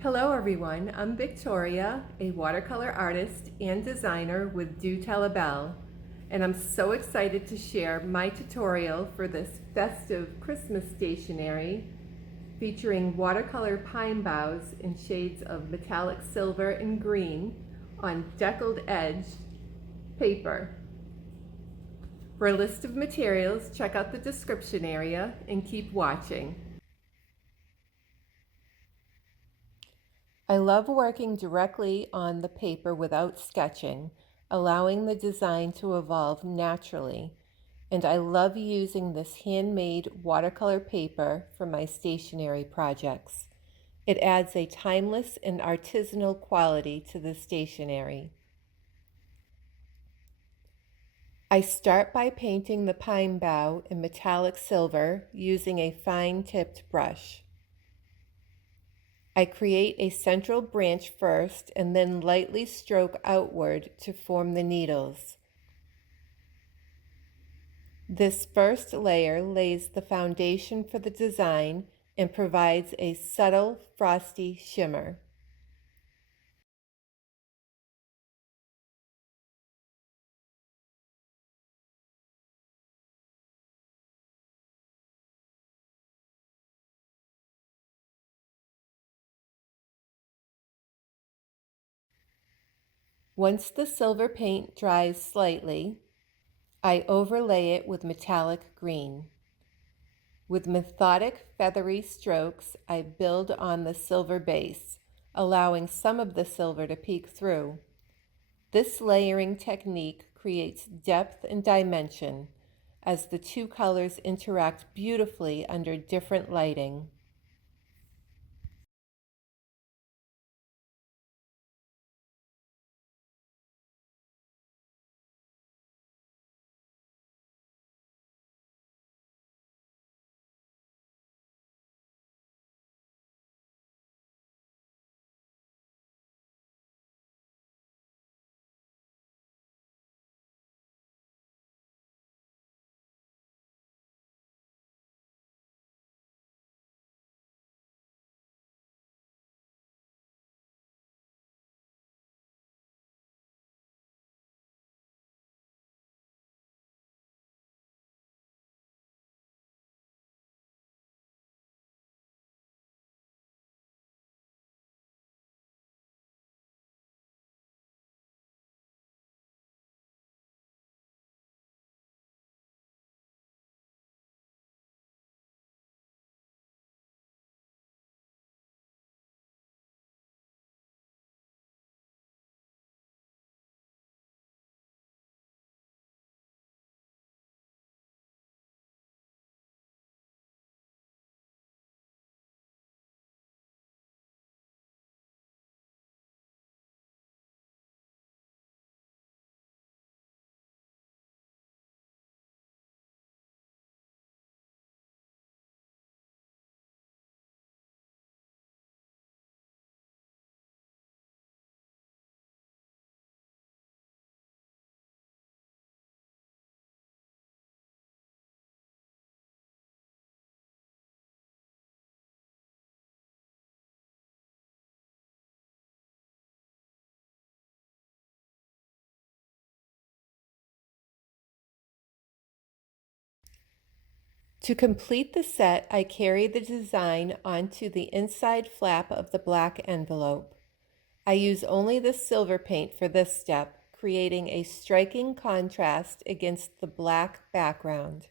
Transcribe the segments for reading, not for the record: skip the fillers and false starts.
Hello everyone, I'm Victoria, a watercolor artist and designer with Do Tell a Bell, and I'm so excited to share my tutorial for this festive Christmas stationery featuring watercolor pine boughs in shades of metallic silver and green on deckled-edge paper. For a list of materials, check out the description area and keep watching. I love working directly on the paper without sketching, allowing the design to evolve naturally. And I love using this handmade watercolor paper for my stationery projects. It adds a timeless and artisanal quality to the stationery. I start by painting the pine bough in metallic silver using a fine-tipped brush. I create a central branch first and then lightly stroke outward to form the needles. This first layer lays the foundation for the design and provides a subtle frosty shimmer. Once the silver paint dries slightly, I overlay it with metallic green. With methodic, feathery strokes, I build on the silver base, allowing some of the silver to peek through. This layering technique creates depth and dimension as the two colors interact beautifully under different lighting. To complete the set, I carry the design onto the inside flap of the black envelope. I use only the silver paint for this step, creating a striking contrast against the black background.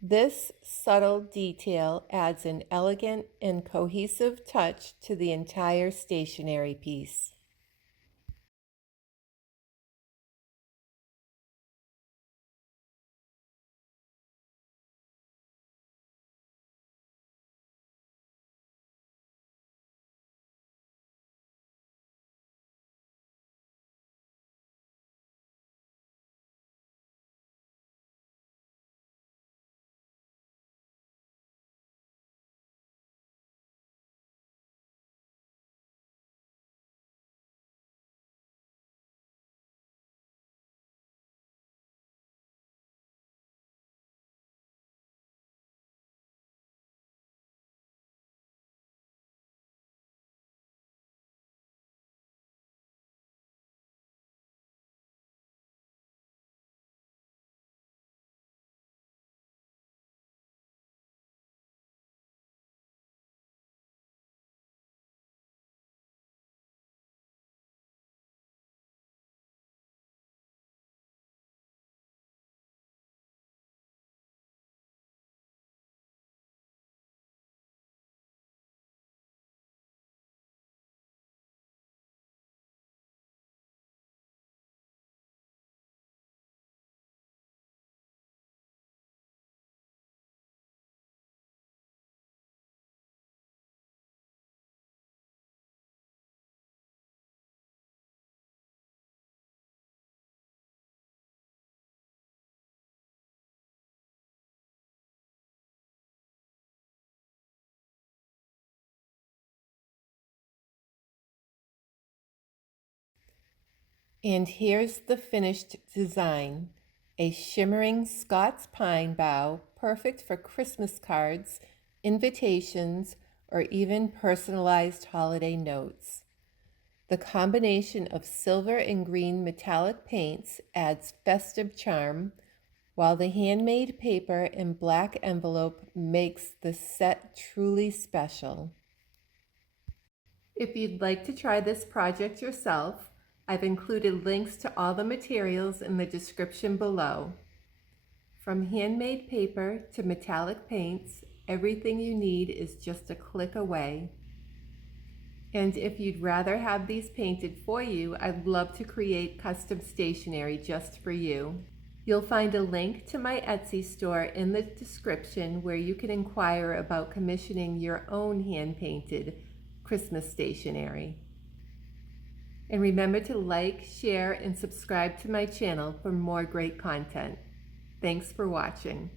This subtle detail adds an elegant and cohesive touch to the entire stationery piece. And here's the finished design. A shimmering Scots Pine bough, perfect for Christmas cards, invitations, or even personalized holiday notes. The combination of silver and green metallic paints adds festive charm, while the handmade paper and black envelope makes the set truly special. If you'd like to try this project yourself, I've included links to all the materials in the description below. From handmade paper to metallic paints, everything you need is just a click away. And if you'd rather have these painted for you, I'd love to create custom stationery just for you. You'll find a link to my Etsy store in the description where you can inquire about commissioning your own hand-painted Christmas stationery. And remember to like, share, and subscribe to my channel for more great content. Thanks for watching.